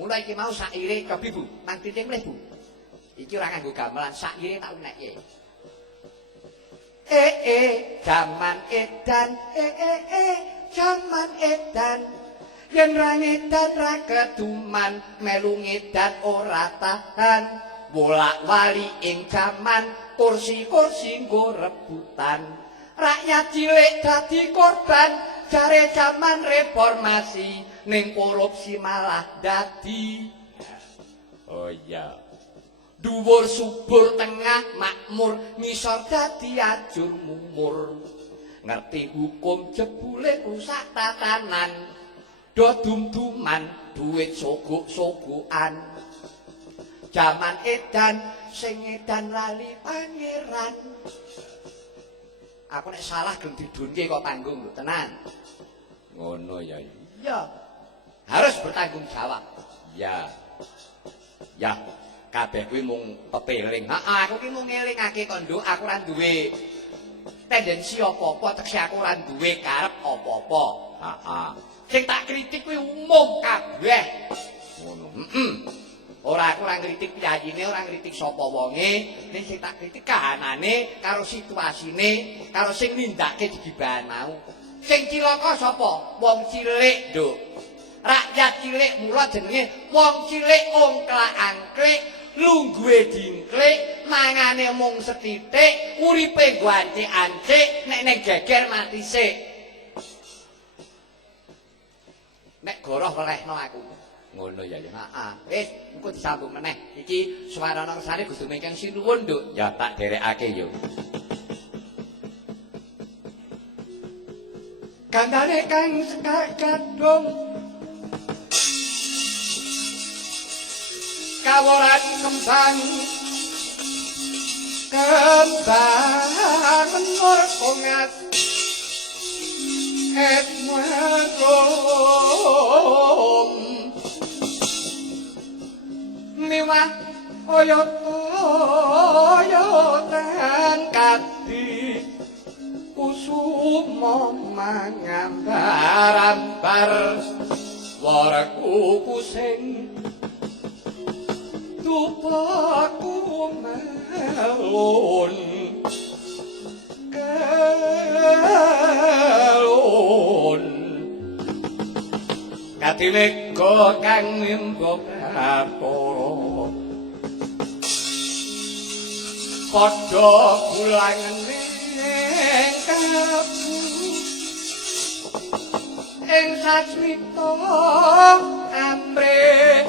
Mula iki mau saire cobi Bu, nang titik mleh Bu. Iki ora nganggo gamelan, saire tak unekke. Jaman edan, jaman edan. Yen ra ngedan ra keduman, melu ngedan ora tahan. Bolak-wali ing jaman, kursi-kursi nggo rebutan. Rakyat cilik dadi korban, jare jaman reformasi, ning korupsi malah dadi. Oh iya. Dhuwur subur tengah makmur, ngisor dadi ajur mumur. Ngerti hukum jebule rusak tatanan. Do dum-duman duit sogok-sogokan. Jaman edan sing edan lali pangeran. Aku nek salah gelem didunke kok panggung lho tenan. Ngono ya. Iya. Harus bertanggung jawab. Ya. Ya, kabeh kuwi mung pepeling. Aku ki mung ngelingake kondo, aku ora duwe tendensi apa-apa, tekse aku ora duwe karep apa-apa. Sing tak kritik kuwi umum kabeh. Ngono. Ora aku ora ngritik piyayine, ora ngritik sapa wonge, ning sing tak kritik kahanane karo situasine, karo sing nindakake digibahan mau. Sing cilaka sapa? Wong cilik, Nduk. Rakyat cilik mula jenenge wong cilik ongklak-angklik, lungguhe dingklik, mangane mung sethithik, uripe gancik-ancik, nek ning geger mati sik. Nek goroh welehno aku. Ngono ya ya. Wis, engko disambung meneh. Iki swarana kersane Gusti Mengkeng sinuwun, Nduk. Ya tak derekake yo. Gandane kang sekak gadung. Kaworan kembang. Kembang menur kongat. Edmarum miwah oyotan kadi kusuma mangambar-ambar waraku kusing tupaku melon kelon katineka kang nimbok apara padha kulangene kabu ing sasmita amre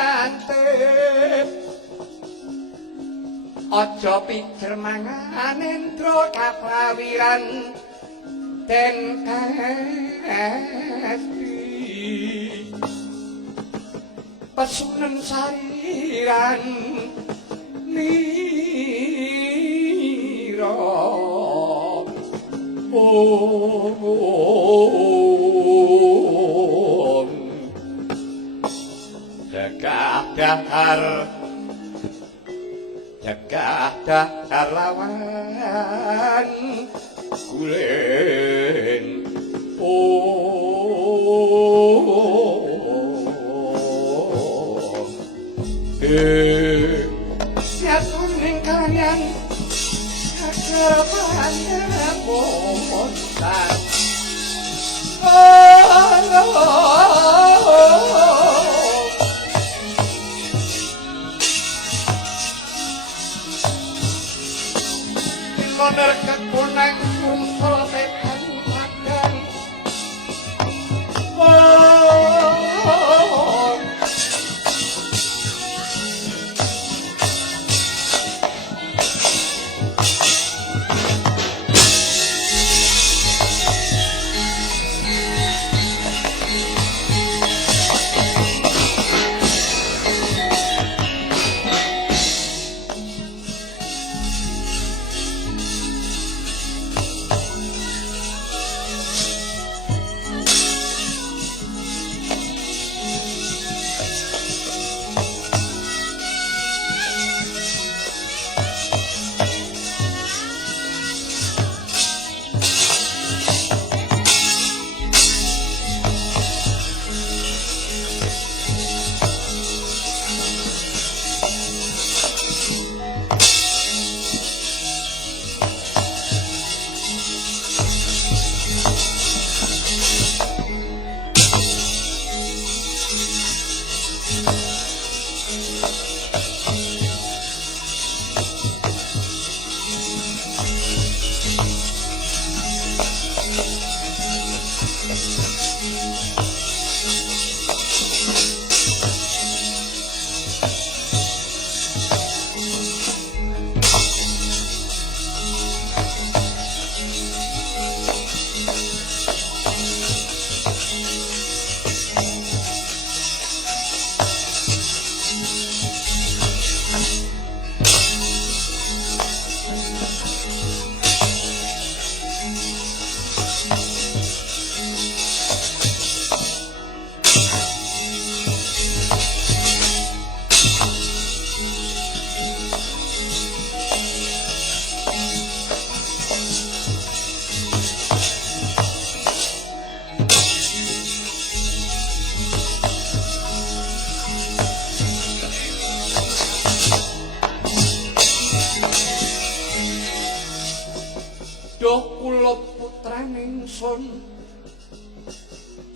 antep aja pijer mangan endra kaprawiran den kasti pesunen sariran nira Jagat dahar lawan gulen Siatuning kalian kekerapan montan Koner kekunang sungsol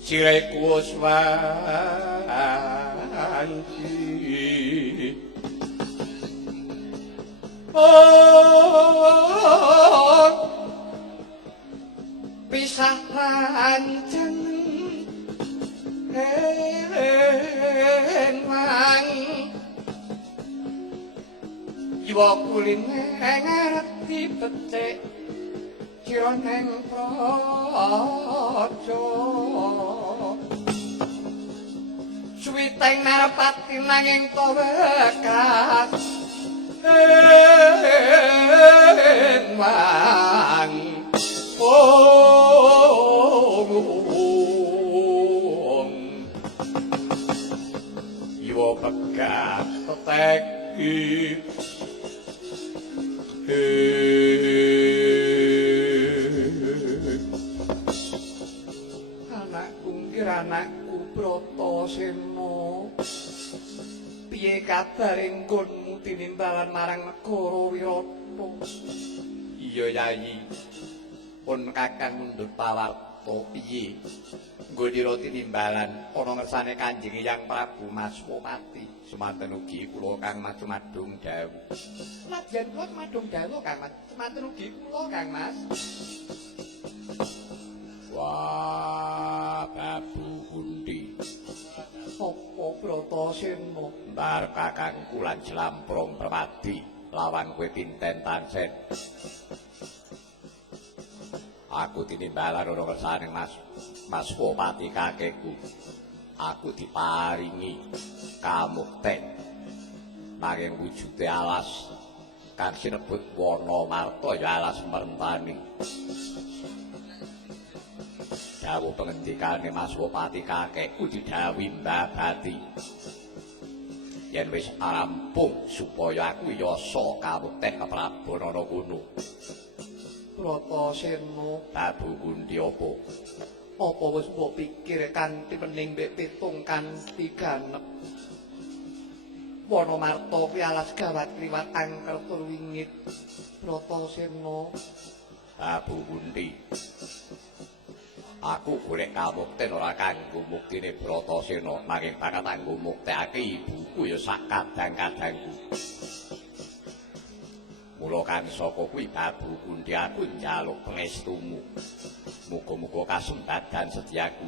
Sireku swanci pisah rancen enwang jiwa kuliner ngerti becik Kironeng praja Suwiteng narepati nanging tawekas enwang Iwa pegat teteki anakku Bratasena piye kabar enggonmu tinimbalan marang negara Wirata iya Yayi pun kakang mundhut pawarta piye nggonira tinimbalan ana ngersane Kanjeng Hyang Prabu Maswapati semanten ugi kula Kang Mas Madung dawuh lajen kula madung dawuh Kang Mas semanten ugi kula Kang Mas Wah, babu pundi. Apa Bratasena? Bar kakangku lan Jlamprong Permadi lawan kowe pinten tansen. Aku tinimbalan ora kersane Mas Wopati kakekku. Aku diparingi kamukten nanging wujude alas kang sinebut Wana Marta ya alas merentani. Dawuh pengendikane Mas Wopati kakekku didhawuhi Mbabati yen wis rampung supaya aku yasa kawekten keprabon ana kono Bratasena babu pundi apa wis mbok pikir kanthi pening mbek pitung kanthi ganep Wana Marta kuwi alas gawat liwat angker tur wingit Bratasena babu pundi Aku golek kamukten ora kanggo muktine Bratasena nanging bakal kanggo muktekake ibuku ya sak kadang-kadangku. Mula kan saka kuwi babu pundi aku njaluk pangestumu. Muga-muga kasembadan setiaku.